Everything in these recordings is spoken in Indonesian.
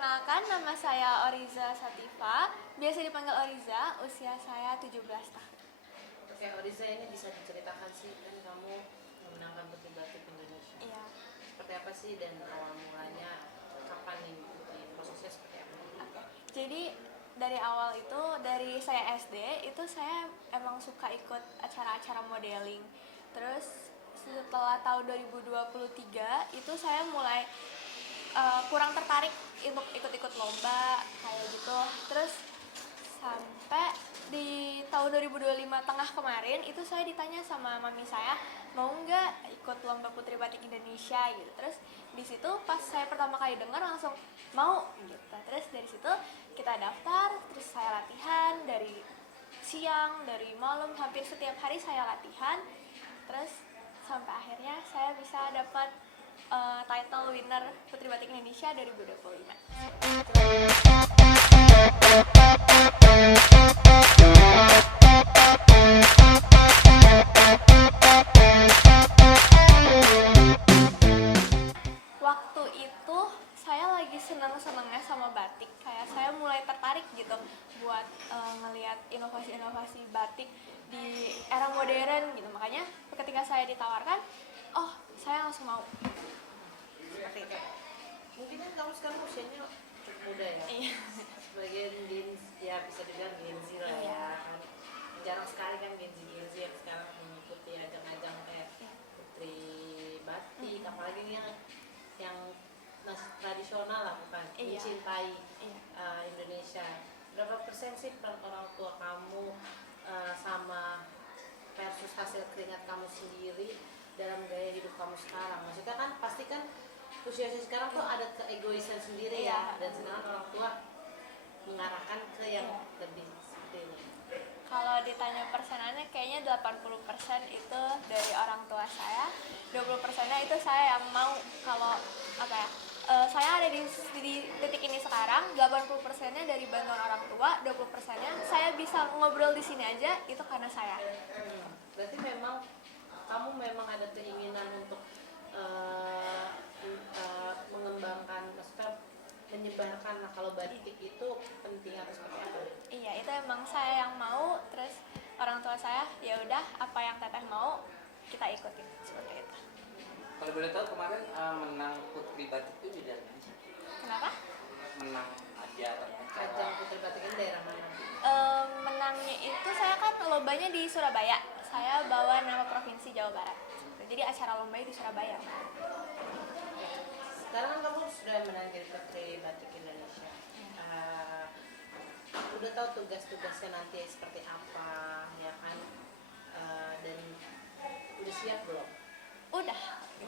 Perkenalkan, nama saya Oriza Sativa, biasa dipanggil Oriza, usia saya 17 tahun. Oke, Oriza, ini bisa diceritakan sih, kan kamu memenangkan Putri Batik Indonesia. Iya. Seperti apa sih dan awal mulanya kapan nih, prosesnya seperti apa? Oke. Jadi dari awal itu, dari saya SD, itu saya emang suka ikut acara-acara modeling. Terus setelah tahun 2023, itu saya mulai kurang tertarik untuk ikut-ikut lomba kayak gitu. Terus sampai di tahun 2025 tengah kemarin itu saya ditanya sama mami saya mau nggak ikut lomba Putri Batik Indonesia gitu. Terus di situ pas saya pertama kali dengar langsung mau gitu. Terus dari situ kita daftar, terus saya latihan dari siang, dari malam, hampir setiap hari saya latihan. Terus sampai akhirnya saya bisa dapat title winner Putri Batik Indonesia 2025. Waktu itu saya lagi senang-senangnya sama batik, kayak saya mulai tertarik gitu buat ngelihat inovasi-inovasi batik di era modern gitu. Makanya ketika saya ditawarkan, oh saya langsung mau. Seperti itu. Mungkin kan kamu sekarang usianya cukup muda ya. Iya. Sebagian Gen Z, ya bisa dibilang Gen Z lah Iya. ya kan. Jarang sekali kan Gen Z yang sekarang mengikuti ajang-ajang kayak Putri Batik, apalagi yang tradisional lah, bukan Iya. mencintai Iya. Indonesia. Berapa persen sih peran orang tua kamu sama versus hasil keringat kamu sendiri dalam gaya hidup kamu sekarang? Maksudnya kan pasti kan usia sekarang tuh ada keegoisan sendiri ya, dan sekarang orang tua mengarahkan ke yang lebih seperti ini. Kalau ditanya persenannya kayaknya 80% itu dari orang tua saya, 20%-nya itu saya yang mau. Kalau apa ya, saya ada di titik ini sekarang, 80%-nya dari bantuan orang tua, 20%-nya saya bisa ngobrol di sini aja itu karena saya. Berarti memang kamu memang ada keinginan untuk mengembangkan, maksudnya menyebarkan lah kalau batik itu penting atau seperti apa? Iya, itu emang saya yang mau, terus orang tua saya ya udah apa yang teteh mau kita ikutin seperti itu. Kalau boleh tahu kemarin menang Putri Batik itu di daerah mana sih? Kenapa? Menang aja atau Ajang Putri Batik ini daerah mana? Menangnya itu saya kan lombanya di Surabaya. Saya bawa nama provinsi Jawa Barat. Jadi acara lombanya di Surabaya. Sekarang kan kamu sudah menang jadi Putri Batik Indonesia. Udah tahu tugas-tugasnya nanti seperti apa, ya kan? Dan udah siap belum? Udah,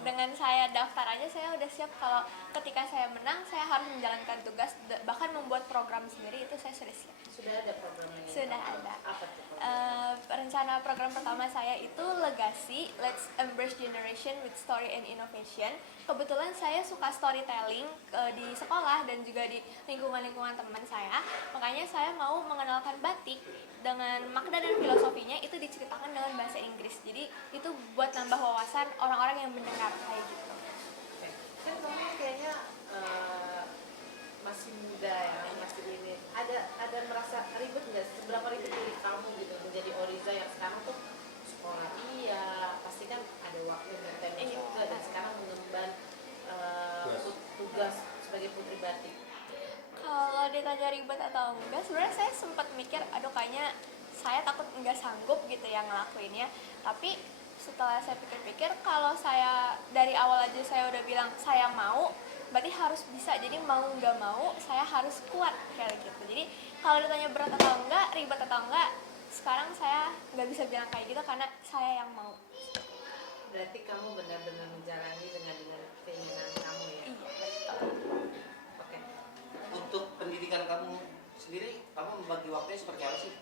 dengan saya daftar aja saya udah siap kalau ketika saya menang saya harus menjalankan tugas, bahkan membuat program sendiri itu saya sudah siap. Sudah ada programnya? Sudah ada. Apa tuh? Rencana program pertama saya itu Legacy, Let's Embrace Generation with Story and Innovation. Kebetulan saya suka storytelling di sekolah dan juga di lingkungan-lingkungan teman saya. Makanya saya mau mengenalkan batik dengan makna dan filosofinya itu diceritakan dengan bahasa Inggris. Jadi itu buat nambah wawasan orang-orang yang mendengar kayak gitu. Oke. Kan kamu kayaknya masih muda ya, masih ini. Ada merasa ribet nggak? Seberapa ribet diri kamu gitu menjadi Oriza yang sekarang tuh sekolah pasti kan ada waktu bertemu juga, dan sekarang mengemban tugas sebagai Putri Batik. Kalau ditanya ribet atau enggak, sebenarnya saya sempat mikir, aduh kayaknya saya takut enggak sanggup gitu yang ngelakuinnya. Tapi setelah saya pikir-pikir, kalau saya dari awal aja saya udah bilang saya mau, berarti harus bisa. Jadi mau nggak mau, saya harus kuat kayak gitu. Jadi kalau ditanya berat atau enggak, ribet atau enggak, sekarang saya nggak bisa bilang kayak gitu karena saya yang mau. Berarti kamu benar-benar menjalani dengan keinginan kamu ya? Iya, betul. Oke. Untuk pendidikan kamu sendiri, kamu membagi waktunya seperti apa sih?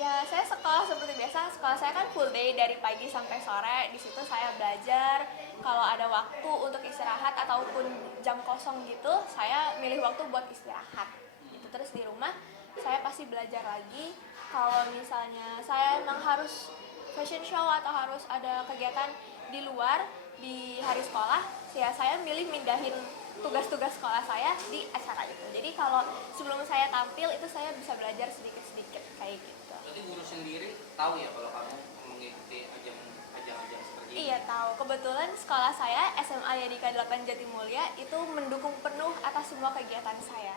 Ya, saya sekolah seperti biasa. Sekolah saya kan full day dari pagi sampai sore. Di situ saya belajar. Kalau ada waktu untuk istirahat ataupun jam kosong gitu, saya milih waktu buat istirahat. Gitu. Terus di rumah saya pasti belajar lagi. Kalau misalnya saya emang harus fashion show atau harus ada kegiatan di luar di hari sekolah, ya saya milih mindahin tugas-tugas sekolah saya di acara itu. kalau sebelum saya tampil itu saya bisa belajar sedikit-sedikit kayak gitu. Berarti guru sendiri tahu ya kalau kamu mengikuti ajang-ajang seperti ini? Iya tahu. Kebetulan sekolah saya SMA Yadika 8 Jatimulya itu mendukung penuh atas semua kegiatan saya.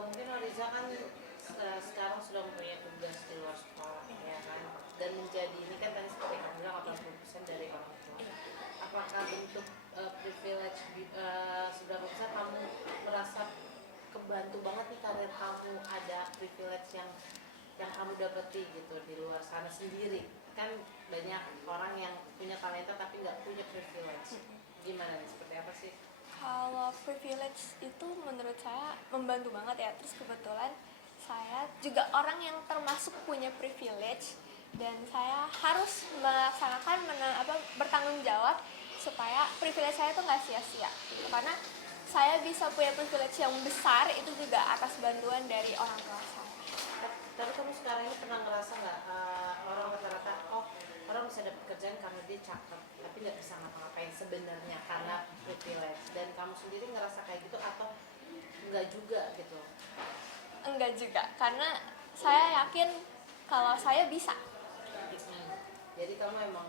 Mungkin Noriza kan sekarang sudah mempunyai tugas di luar sekolah ya kan, dan menjadi ini kan tadi seperti kamu bilang 80% dari orang tua. Apakah bentuk privilege seberapa besar kamu merasa kebantu banget nih karir kamu ada privilege yang kamu dapeti gitu di luar sana sendiri? Kan banyak orang yang punya talenta tapi nggak punya privilege. Gimana nih, seperti apa sih? Kalau privilege itu menurut saya membantu banget ya. Terus kebetulan saya juga orang yang termasuk punya privilege dan saya harus melaksanakan bertanggung jawab supaya privilege saya itu nggak sia-sia. Karena saya bisa punya privilege yang besar itu juga atas bantuan dari orang tua saya. Tapi kamu sekarang ini pernah ngerasa nggak orang rata-rata orang bisa dapat kerjaan karena dia cakep tapi nggak bisa ngapa-ngapain sebenarnya karena privilege, dan kamu sendiri ngerasa kayak gitu atau enggak juga gitu? Enggak juga, karena saya yakin kalau saya bisa. Jadi kamu emang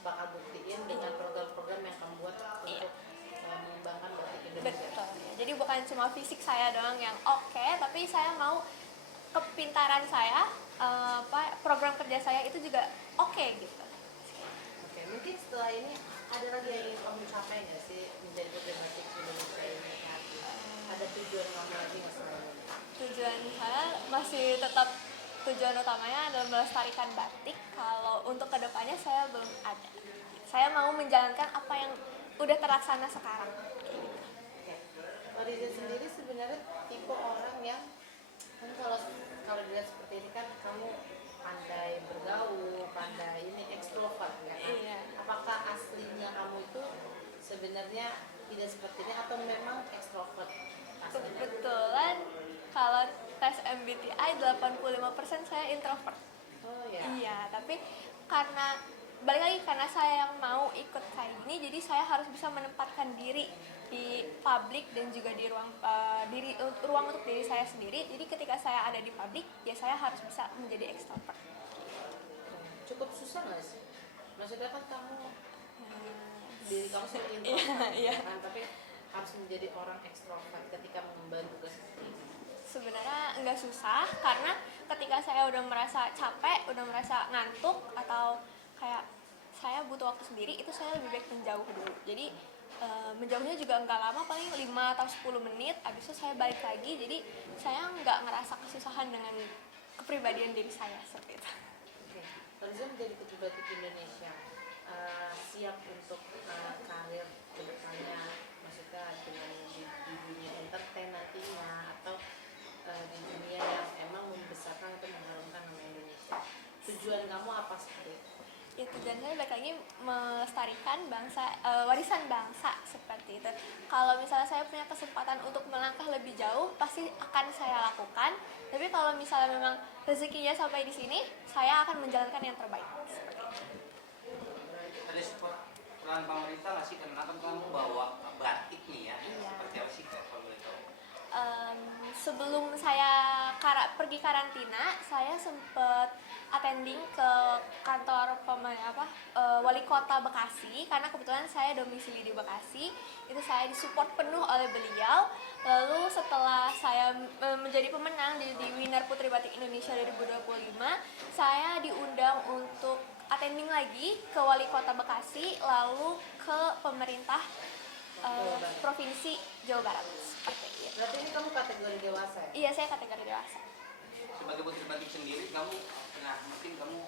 bakal buktiin dengan program-program yang kamu buat untuk mengembangkan batik Indonesia. Betul. Jadi bukan cuma fisik saya doang yang oke, tapi saya mau kepintaran saya, program kerja saya itu juga oke gitu. Oke, mungkin setelah ini ada lagi yang ingin kamu capai nggak sih menjadi putri batik Indonesia ini? Ada tujuan kamu lagi nggak selain ini? Tujuan saya masih tetap, tujuan utamanya adalah melestarikan batik. Kalau untuk kedepannya saya belum ada. Saya mau menjalankan apa yang udah terlaksana sekarang. Oke. Riza sendiri sebenarnya tipe orang yang kan kalau dilihat seperti ini kan kamu pandai bergaul, pandai ini ekstrovert ya kan? Iya. Apakah aslinya kamu itu sebenarnya tidak seperti ini atau memang ekstrovert aslinya? Kebetulan kalau tes MBTI 85% saya introvert. Oh ya. Iya, tapi karena balik lagi karena saya yang mau ikut kayak gini, jadi saya harus bisa menempatkan diri di publik dan juga di ruang untuk diri saya sendiri. Jadi ketika saya ada di publik, ya saya harus bisa menjadi ekstrovert. Cukup susah nggak sih? Maksudnya kan kamu diri kamu sendiri introvert, Iya. kan? Tapi harus menjadi orang ekstrovert ketika mengemban tugas seperti ini. Sebenarnya nggak susah, karena ketika saya udah merasa capek, udah merasa ngantuk atau kayak saya butuh waktu sendiri, itu saya lebih baik menjauh dulu. Jadi menjauhnya juga nggak lama, paling 5 atau 10 menit, abis itu saya balik lagi. Jadi saya nggak ngerasa kesusahan dengan kepribadian diri saya seperti itu. Oke, Riza menjadi putri batik Indonesia, siap untuk karir kedepannya, maksudnya dengan di dunia entertain nantinya atau di dunia yang emang membesarkan atau mengharumkan nama Indonesia. Tujuan kamu apa seperti itu? Ya tujuan saya balik lagi melestarikan bangsa, warisan bangsa seperti itu. Kalau misalnya saya punya kesempatan untuk melangkah lebih jauh, pasti akan saya lakukan. Tapi kalau misalnya memang rezekinya sampai di sini, saya akan menjalankan yang terbaik seperti itu. Ada support peran pemerintah nggak sih, karena kan kamu bawa batik nih ya? Iya. Seperti apa sih kalau boleh tahu? Sebelum saya pergi karantina, saya sempat attending ke kantor wali kota Bekasi, karena kebetulan saya domisili di Bekasi. Itu saya disupport penuh oleh beliau. Lalu setelah saya menjadi pemenang di Winner Putri Batik Indonesia 2025, saya diundang untuk attending lagi ke wali kota Bekasi, lalu ke pemerintah provinsi Jawa Barat. Seperti itu. Berarti ini kamu kategori dewasa ya? Iya, saya kategori dewasa. Sebagai putri batik sendiri, mungkin kamu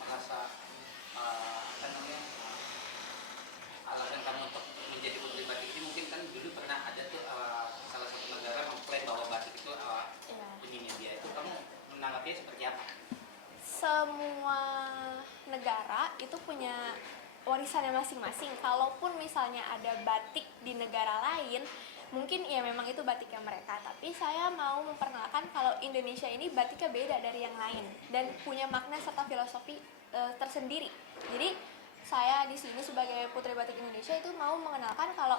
merasa alasan kamu untuk menjadi putri batik ini, mungkin kan dulu pernah ada tuh salah satu negara mengklaim bahwa batik itu ininya dia, itu kamu menanggapinya seperti apa? Semua negara itu punya warisannya masing-masing. Kalaupun misalnya ada batik di negara lain, mungkin ya memang itu batiknya mereka. Tapi saya mau memperkenalkan kalau Indonesia ini batiknya beda dari yang lain dan punya makna serta filosofi tersendiri. Jadi saya di sini sebagai Putri Batik Indonesia itu mau mengenalkan kalau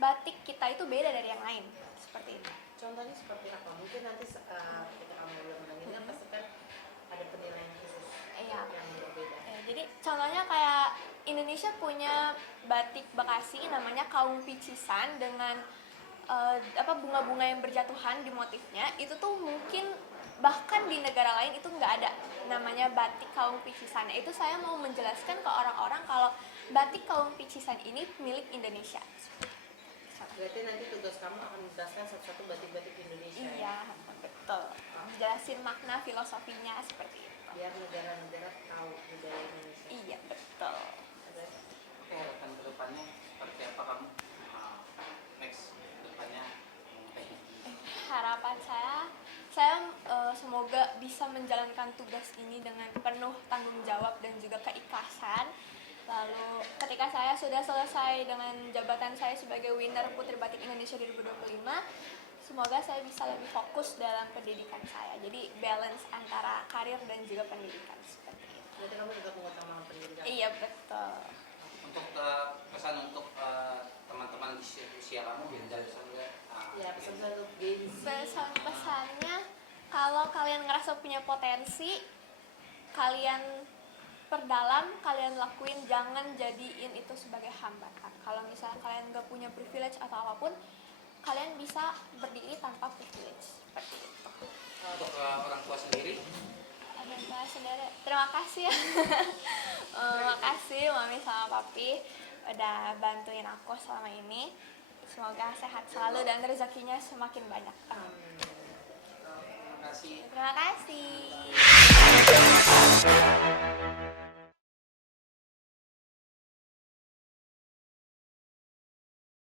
batik kita itu beda dari yang lain, seperti itu. Contohnya seperti apa? Mungkin nanti ketika kamu udah menang ini kan pasti kan ada penilaian khusus Iya. yang berbeda. Jadi contohnya kayak Indonesia punya batik Bekasi namanya Kaum Picisan dengan bunga-bunga yang berjatuhan di motifnya. Itu tuh mungkin bahkan di negara lain itu nggak ada namanya batik Kaum Picisan. Itu saya mau menjelaskan ke orang-orang kalau batik Kaum Picisan ini milik Indonesia. Berarti nanti tugas kamu akan menjelaskan satu-satu batik-batik Indonesia. Iya, betul. Jelasin makna filosofinya seperti itu. Biar negara-negara tahu budaya Indonesia. Iya, betul. Ada Oke, harapan kedepannya seperti apa kamu? Next kedepannya mau kayak gini. Harapan saya semoga bisa menjalankan tugas ini dengan penuh tanggung jawab dan juga keikhlasan. Lalu ketika saya sudah selesai dengan jabatan saya sebagai winner Putri Batik Indonesia 2025, semoga saya bisa lebih fokus dalam pendidikan saya. Jadi balance antara karir dan juga pendidikan seperti itu. Berarti kamu juga mengutamakan pendidikan. Iya, betul. Untuk pesan untuk teman-teman di usia kamu biar juga Ya, pesan-pesan untuk Gen Z. Pesan-pesannya, kalau kalian ngerasa punya potensi, kalian perdalam, kalian lakuin, jangan jadiin itu sebagai hambatan. Kalau misalnya kalian gak punya privilege atau apapun, kalian bisa berdiri tanpa privilege seperti itu. untuk orang tua sendiri. Orang tua sendiri, terima kasih ya. Makasih Mami sama Papi udah bantuin aku selama ini. Semoga sehat selalu dan rezekinya semakin banyak. Terima kasih. Terima kasih.